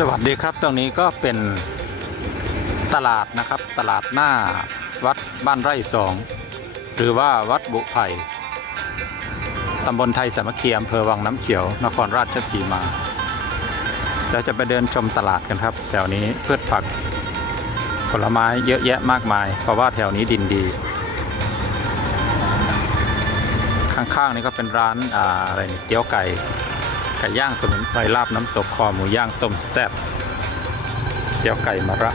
สวัสดีครับตรงนี้ก็เป็นตลาดนะครับ ตลาดหน้าวัดบ้านไร่สองหรือว่าวัดบุไผ่ตำบลไทยสามัคคีอำเภอวังน้ำเขียว นครราชสีมาเราจะไปเดินชมตลาดกันครับ แถวนี้พืชผัก ผลไม้เยอะแยะมากมาย เพราะว่าแถวนี้ดินดี ข้างๆนี่ก็เป็นร้านอาอะไรนี่เตี๋ยวไก่ ไก่ย่างสมุนไพรลาบน้ำตกคอหมูย่างต้มแซ่บเดี๋ยวไก่มะระ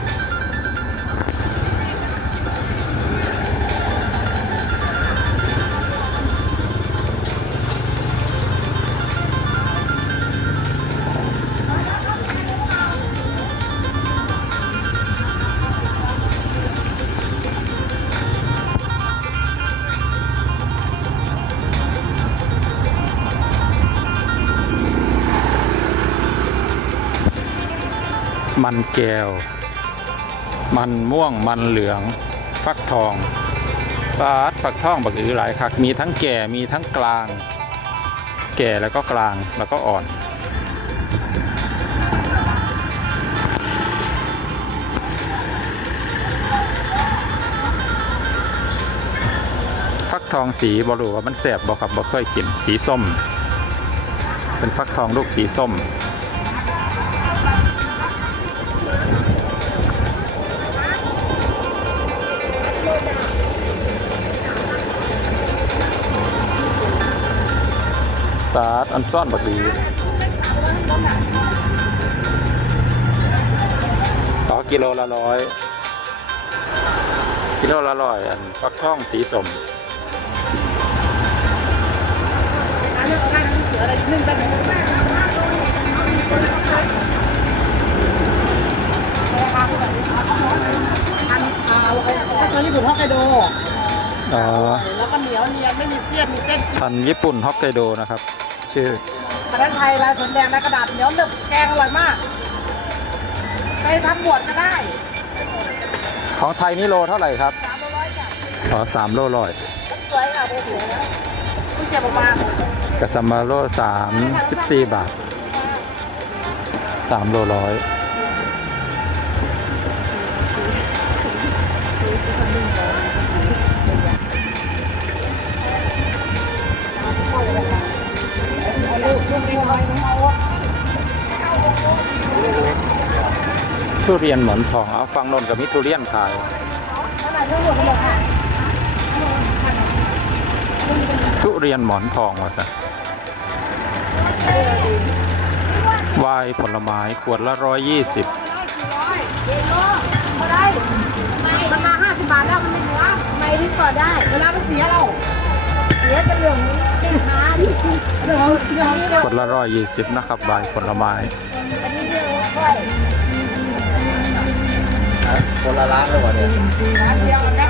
มันแก้ว มันม่วงมันเหลือง ฟักทองปลาดฟักทองบักอือหลายคักมีทั้งแก่มีทั้งกลาง แก่แล้วก็กลางแล้วก็อ่อนฟักทองสีบรูว่ามันแสบบ่ครับบ่เคยกินสีส้ม เป็นฟักทองลูกสีส้มาดอันซ่อนบักดีขอกิโลละร้อย กิโลละร้อยอันฟักทองสีสมอันอ่าถ้าเกิดญี่ปุ่นฮอกไกโดอ๋อแล้วก็เหนียวเนียนไม่มีเสี้ยนมีเส้น พันธุ์ญี่ปุ่นฮอกไกโดนะครับ ชื่อประเทศไทยลายสวนแดงและกระดาษเหนียวหนึบแกงอร่อยมาก ไปทำบวชก็ได้ของไทยนี่โลเท่าไหร่ครับสามร้อยจ้ะอ๋อสามโลร้อยสวยค่ะเบสวยนะคุณเจ็บออกมากระซัมมาโลสามสิบสี่บาทสามโลร้อย ทุเรียนหมอนทองเอาฟังนนกับมิทุเรียนขายทุเรียนหมอนทองว่าซะวายผลไม้ขวดละร้อยยี่สิบเองก็พอได้มันมาห้าสิบบาทแล้วมันไม่เหลือไม่ที่พอได้ เวลามันเสียเรา เสียจะเหลืองเป็นหาดิขวดละร้อยยี่สิบนะครับวายผลไม้ คนละร้านเลยวะเนี่ยเดียวกัน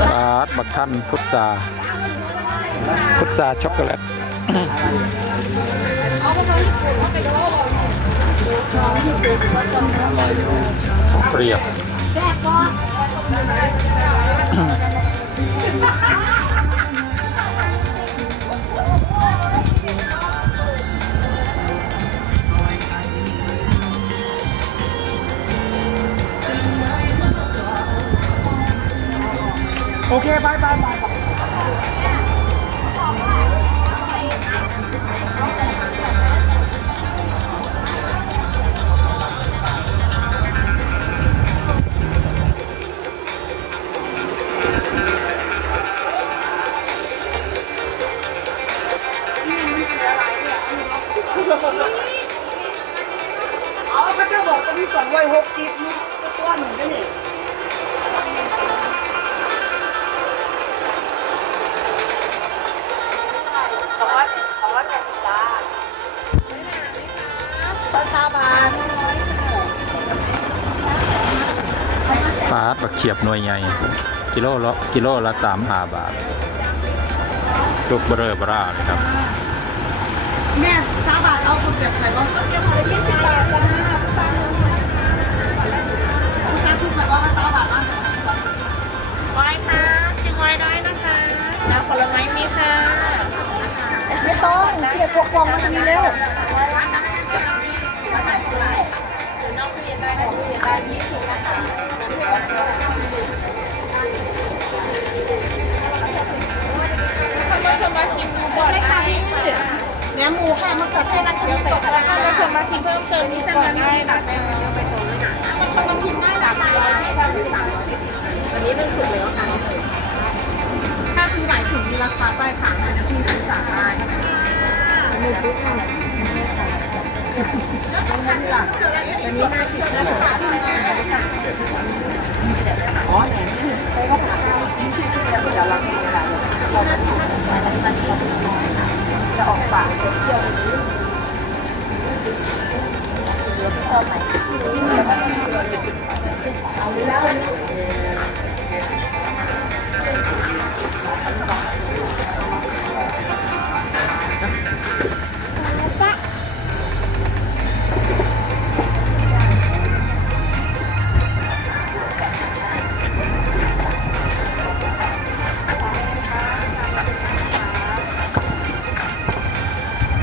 นะปาดบักทันพุทราพุทราช็อกโกแลตเอาไปเลยญี่ปุ่นเขาไปดูเปรี้ยว โอเคบายบายบายเอาเขาจะบอกว่ามีสองร้อยหกสิบตัวหนึ่งก็นี่สาดบักเขียบหน่วยใหญ่กิโลละกิโลละสามห้าบาทลูกเบอร์เบอร่าเลยครับแม่ซาบานเอาคนเก็บใครก็เก็บใครยี่สิบบาทจ้าผู้ชายผู้ชายว่าซาบานมากไว้ค่ะชิมไว้ได้นะคะน้ำผลไม้มีค่ะไม่ต้องเก็บพวกกล่องมันมีเร็ว มาชิมเพิ่มเติมนี้ก่อนได้ค่ะมาชมมาชิมได้นะคะอันนี้เรื่องสุดเลยวค่ะถ้าซื้อหลายถุงมีราคาป้ายขายนะที่ซื้อสาได้หมูปุ๊บอันนี้ห้าสิบนะคะ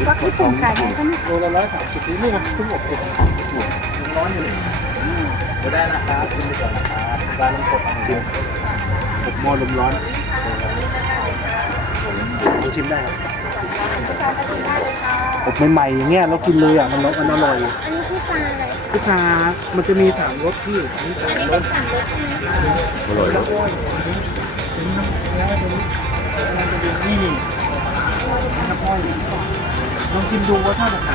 ก็ที่ปุ่มไก่ไงก็โลละร้อยสามสิบนี่มันเพิ่งอบเสร็จยังร้อนอยู่เลยจะได้นะครับกินไปก่อนนะครับร้านน้ำกดจริงอบหม้อลมร้อนผมชิมได้ครับอบใหม่ๆอย่างเงี้ยเรากินเลยอะมันมันอร่อยอันนี้คือซาอะไรพิซซ่ามันจะมีสามรสที่อันนี้อันนี้เป็นสามรสใช่ไหมอร่อยเลยนี่น้ำอ้อย ลองชิมดูว่าชาติแบบไหน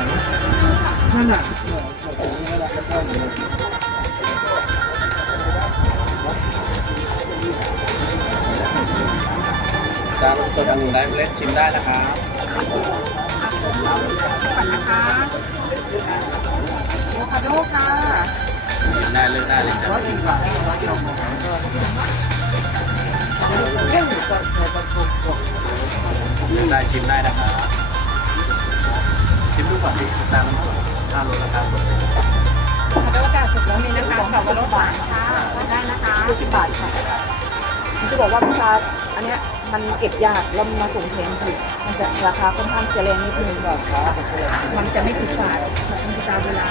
นั่นแหละจานสดองุ่นได้เมล็ดชิมได้นะครับโอคาโดค่ะได้เลยได้เลยร้อยสิบบาทได้ชิมได้นะครับชิมดู ก่อนดิตานมันสดห้าโลราคาสดเลยโอคาดจ่าสุดแล้วมีนะคะสับปะรดหวานค่ะได้นะคะสิบบาทค่ะจะบอกว่าพิซซ่าอันเนี้ยมันเก็บยากแล้วมาส่งแพงสิมันจะราคาค่อนข้างจะแรงนิดนึงก่อนมันจะไม่ติดฝาดมันจะตามเวลา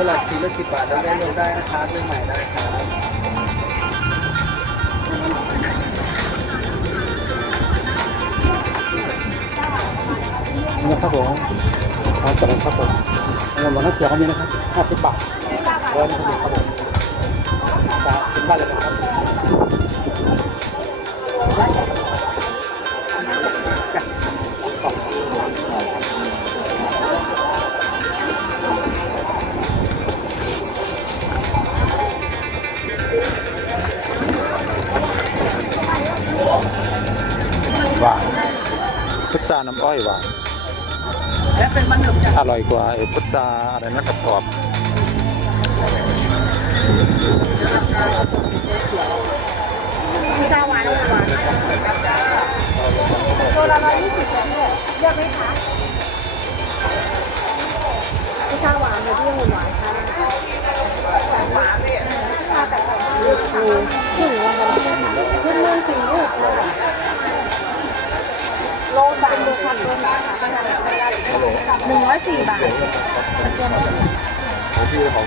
สลัดทีละสิบบาทแล้วได้เลือกได้นะครับเลืองใหม่ได้ครับนี่ครับผมขอาจัดครับผมเงินวันนั้นเกี่ยวกันนี้นะครับห้าสิบบาทร้อยนะครับครับผมจะชิมได้เลยนะครับ อร่อยกว่าไอ้พุทราอะไรนั่นกรอบพุซซ่าหวานหวานตัวละร้อยยี่สิบเลยเลือกไหมคะ หนึ่งร้อยสี่บาทของพี่ของ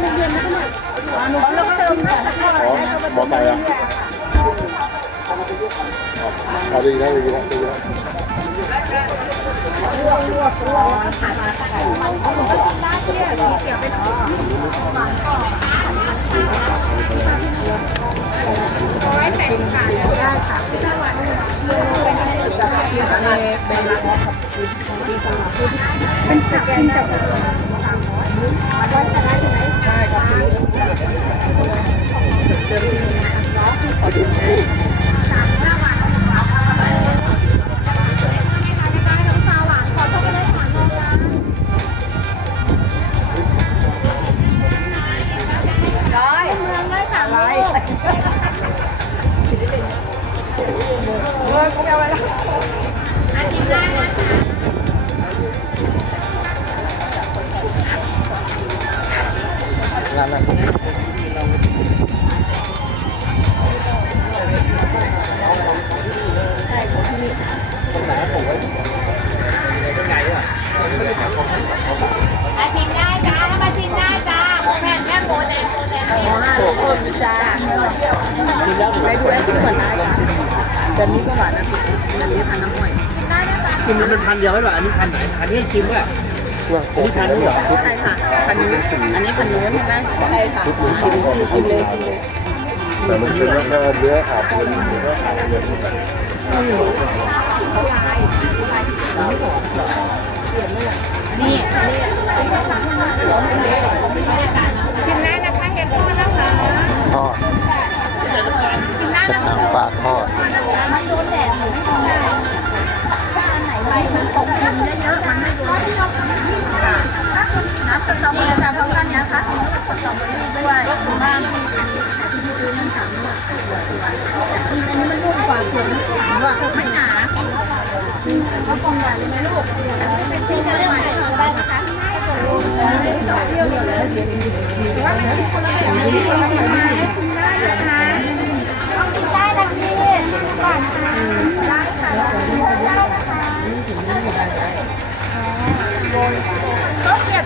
หนูลงเติมนะอ๋อหมอไก่อะเอาดีแล้ดีแล้ดีแล้วเป็นผักกินกับได้ใช่ไหมใช่ครับร้อยเมืองได้สามร้อยเออกูไม่เอาอะไรแล้ว อันนี้ได้นะคะงานอะไรตรงไหนผมไว้เป็นไงอะมาชิมได้จ้า มาชิมได้จ้าหมูแผ่นแค่โบแดงโบแดงนี่คนจ้ากินแล้วหนูไปดูแลชิมก่อนได้ค่ะแบบนี้ก็หวานนะแบบนี้ทานน้ำ อ้อยได้นะคะกินมันเป็นพันเดียวไหมล่ะอันนี้พันไหนอันนี้กินป่ะอันนี้พันนู้นเหรอใช่ค่ะพันนู้นอันนี้พันนู้นใช่ไหมใช่ค่ะชิมชิมเลยชิมเลยแต่มันคือเนื้อขาดเนื้อเนื้อขาดเนื้อทุกอย่างนี่ชิมได้นะคะเห็ดทอดนะคะทอดเห็ดนางฟ้าทอดมันโดนแดดหมูไม่ได้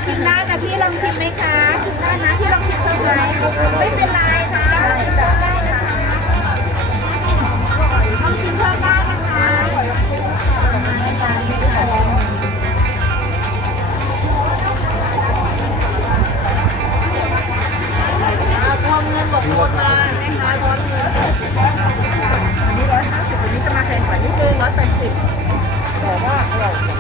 ชิมได้นะพี่ลองชิมไหมคะชิมได้นะพี่ลองชิมได้ไหมไม่เป็นไรค่ะชิมได้ค่ะลองชิมเพิ่มได้นะคะทองเงินบอกโอนมาแม่ค้าร้อนเงินอันนี้ร้อยห้าสิบอันนี้จะมาแพงกว่านิดนึงร้อยแปดสิบแต่ว่าอร่อย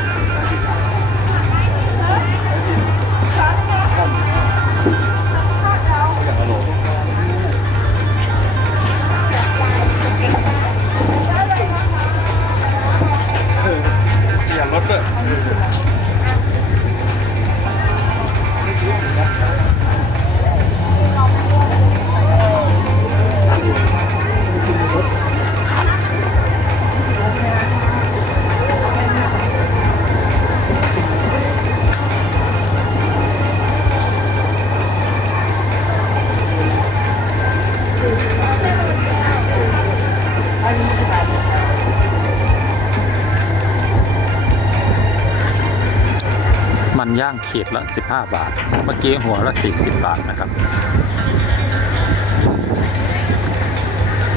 มันย่างขีดละ 15 บาท เมื่อกี้หัวละ 40 บาทนะครับ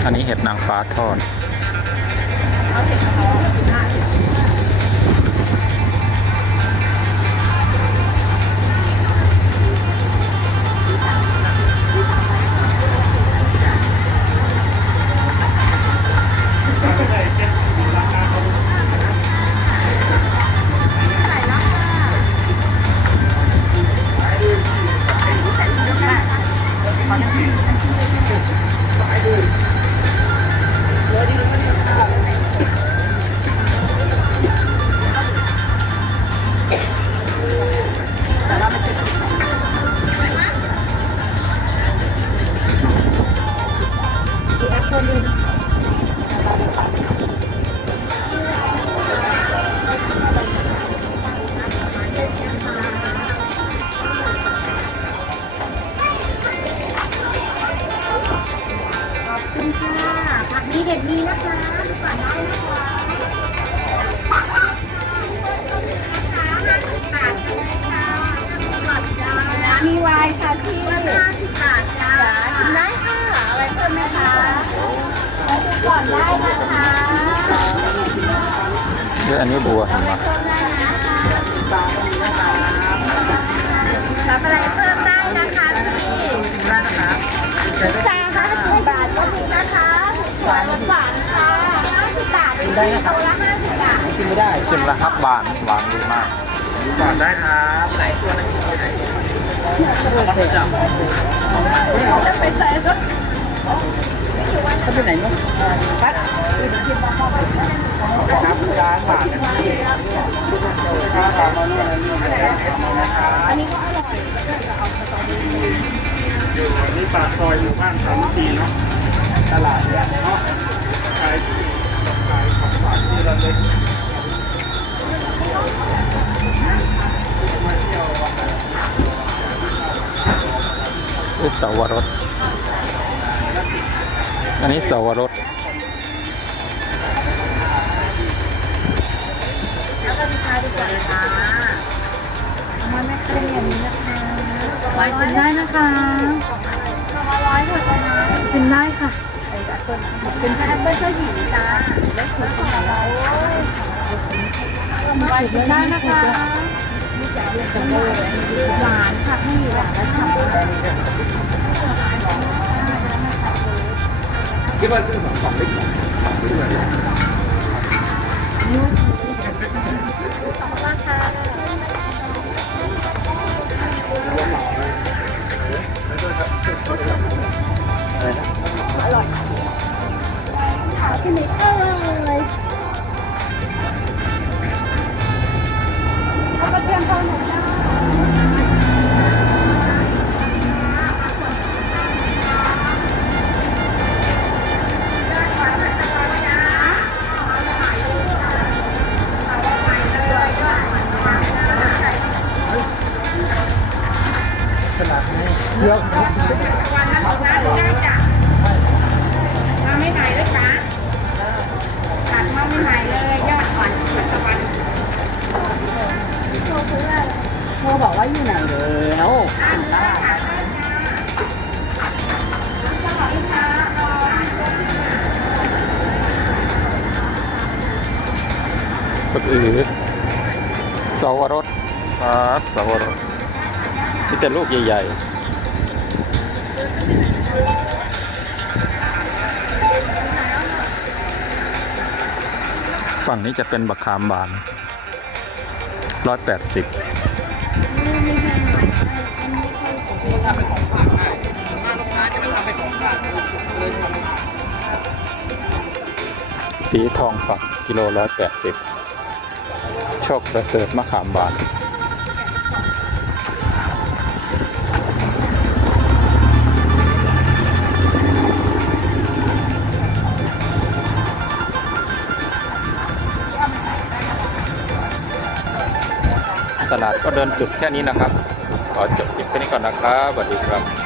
อันนี้เห็ดนางฟ้าทอด ก่อนได้ครับหลายตัวนะรับไปจับจะไปใส่รถเขาไปไหนเนาะปัดครับร้านบาทนะครับข้าวสามร้อยนะครับอันนี้ก็อร่อยอยู่นนี้ปากซอยหมู่บ้านสามสีเนาะตลาดเนี่ยเนาะขาย นี่เสาวรสอันนี้เสาวรสแล้วก็มีคาดีกว่านะคะเอามาแม่เป็นอย่างนี้นะคะร้อยชิ้นได้นะคะมาร้อยหมดเลยนะชิ้นได้ค่ะเป็นแอปเปิ้ลเจ้าหญิงจ้าแล้วขอเรา ไว้ชิมได้นะคะหวานค่ะไม่มีหวานและฉ่ำคิดว่าซื้อสองกล่องได้กี่สองด้วยมา โทรบอกว่าอยู่ไหนแล้วฝึกอือสวรสครับสวรสที่แต่ลูกใหญ่ๆฝั่งนี้จะเป็นบักขามบานร้อยแปดสิบ สีทองฝักกิโลร้อยแปดสิบโชคประเสริฐมะขามบานตลาดก็เดินสุดแค่นี้นะครับ ขอจบคลิปแค่นี้ก่อนนะครับสวัสดีครับ